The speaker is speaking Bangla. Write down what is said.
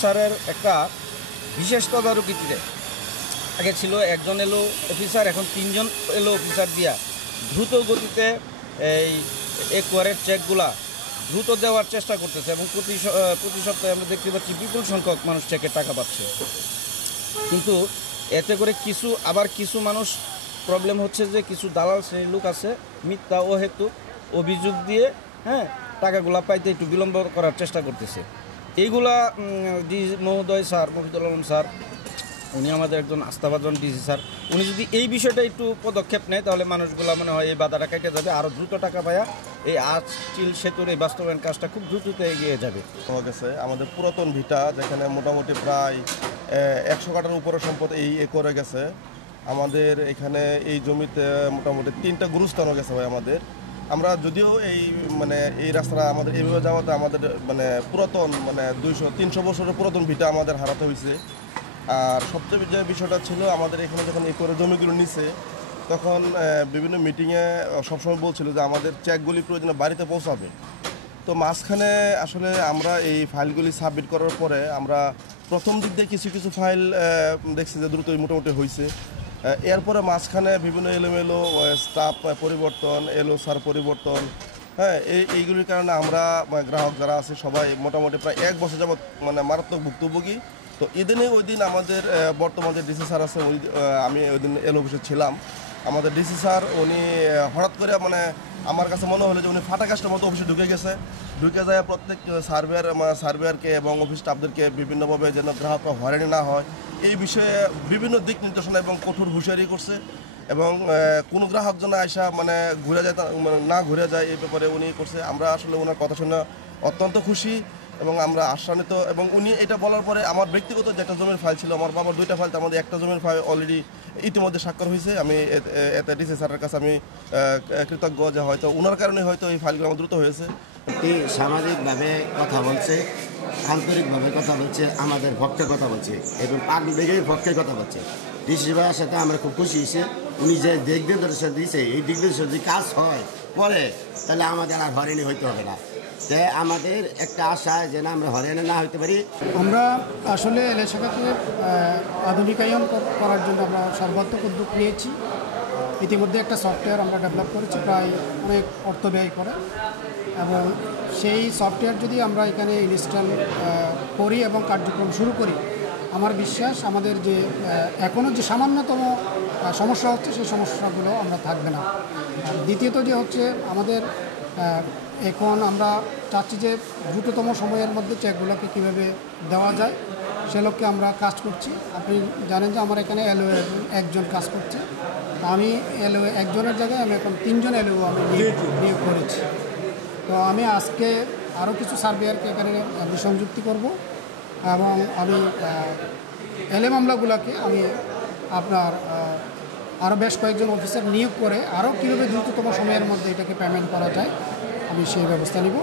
স্যারের একটা বিশেষ তদারকিতে আগে ছিল একজন এলো অফিসার, এখন 3জন এলো অফিসার দিয়া দ্রুত গতিতে এই একোয়ারের চেকগুলা দ্রুত দেওয়ার চেষ্টা করতেছে এবং প্রতি সপ্তাহে আমরা দেখতে পাচ্ছি বিপুল সংখ্যক মানুষ চেকের টাকা পাচ্ছে। কিন্তু এতে করে কিছু মানুষ প্রবলেম হচ্ছে যে কিছু দালাল শ্রেণীর লোক আছে মিথ্যা ও হেতু অভিযোগ দিয়ে টাকাগুলা পাইতে একটু বিলম্ব করার চেষ্টা করতেছে। এইগুলা মহোদয় স্যার মফিদুল আলম স্যার, উনি আমাদের একজন আস্থাভাজন ডিসি স্যার, উনি যদি এই বিষয়টা একটু পদক্ষেপ নেয় তাহলে মানুষগুলা মনে হয় এই বাধাটা কেটে যাবে, আরও দ্রুত টাকা পায়া এই চিল সেতুর এই বাস্তবায়ন কাজটা খুব দ্রুত এগিয়ে যাবে। হয়ে গেছে আমাদের পুরাতন ভিটা, যেখানে মোটামুটি প্রায় 100 কাঠার উপরে সম্পদ এই করে গেছে। আমাদের এখানে এই জমিতে মোটামুটি 3টা গুরুস্থান গেছে ভাই আমাদের। আমরা যদিও এই রাস্তাটা আমাদের এইভাবে যাওয়াতে আমাদের পুরাতন 200-300 বছরের পুরাতন ভিটা আমাদের হারাতে হয়েছে। আর সবচেয়ে যে বিষয়টা ছিল, আমাদের এখানে যখন এই করে জমিগুলো নিছে তখন বিভিন্ন মিটিংয়ে সবসময় বলছিল যে আমাদের চেকগুলি প্রয়োজনে বাড়িতে পৌঁছাবে। তো মাঝখানে আসলে আমরা এই ফাইলগুলি সাবমিট করার পরে আমরা প্রথম দিক দিয়ে কিছু ফাইল দেখছি যে দ্রুতই মোটামুটি হয়েছে। এরপরে মাঝখানে বিভিন্ন এলোমেলো স্টাফ পরিবর্তন, স্যার পরিবর্তন, এইগুলির কারণে আমরা গ্রাহক যারা আছে সবাই মোটামুটি প্রায় 1 বছর যাবৎ মারাত্মক ভুক্তভোগী। তো ওই দিন আমাদের বর্তমান যে ডিসি স্যার আছে, আমি ওই দিন অফিসে ছিলাম। আমাদের ডিসি স্যার উনি হঠাৎ করে আমার কাছে মনে হলো যে উনি ফাটা কাজটার মতো অফিসে ঢুকে যায় প্রত্যেক সার্ভেয়ারকে এবং অফিস স্টাফদেরকে বিভিন্নভাবে যেন গ্রাহকরা হয়রানি না হয় এই বিষয়ে বিভিন্ন দিক নির্দেশনা এবং কঠোর হুঁশিয়ারি করছে। এবং কোনো গ্রাহক যেন আয়সা ঘুরে যায় না ঘুরে যায় এই ব্যাপারে উনি করছে। আমরা আসলে ওনার কথা শুনে অত্যন্ত খুশি এবং আমরা আশ্বান্বিত। এবং উনি এটা বলার পরে আমার ব্যক্তিগত যেটা জমির ফাইল ছিল, আমার বাবার 2টা ফাইল, তার মধ্যে একটা জমির ফাইল অলরেডি ইতিমধ্যে স্বাক্ষর হয়েছে। আমি এতে ডিসি স্যারের কাছে আমি কৃতজ্ঞ যে হয়তো ওনার কারণে হয়তো এই ফাইলগুলো আমার দ্রুত হয়েছে। সামাজিকভাবে কথা বলছে, আন্তরিকভাবে কথা বলছে, আমাদের পক্ষে কথা বলছে এবং পাবলিকের পক্ষে কথা বলছে। ডিসি ভাইয়ের সাথে আমরা খুব খুশি হয়েছি। উনি যে দিক নির্দেশনা দিয়েছে, এই দিক নির্দেশনা যদি কাজ হয় পরে তাহলে আমাদের আর হয়রানি হইতে হবে না। যে আমাদের একটা আশা যেন আমরা হয়রানি না হইতে পারি। আমরা আসলে এলাকাকে আধুনিকায়ন করার জন্য আমরা সর্বাত্মক উদ্যোগ নিয়েছি। ইতিমধ্যে একটা সফটওয়্যার আমরা ডেভেলপ করেছি, প্রায় অনেক অর্থ ব্যয় করে, এবং সেই সফটওয়্যার যদি আমরা এখানে ইনস্টল করি এবং কার্যক্রম শুরু করি, আমার বিশ্বাস আমাদের যে এখনও যে সামান্যতম সমস্যা হচ্ছে সেই সমস্যাগুলো আমরা থাকবে না। দ্বিতীয়ত যে হচ্ছে আমাদের এখন আমরা চাচ্ছি যে দ্রুততম সময়ের মধ্যে চেকগুলোকে কীভাবে দেওয়া যায় সে লক্ষ্যে আমরা কাজ করছি। আপনি জানেন যে আমার এখানে একজন কাজ করছে, আমি একজনের জায়গায় আমি এখন 3জন আমি নিয়োগ করেছি। তো আমি আজকে আরও কিছু সার্ভেয়ারকে এখানে আমি সংযুক্তি করব এবং আমি মামলাগুলোকে আমি আপনার আরও বেশ কয়েকজন অফিসার নিয়োগ করে আরও কীভাবে দ্রুততম সময়ের মধ্যে এটাকে পেমেন্ট করা যায় আমি সেই ব্যবস্থা নিব।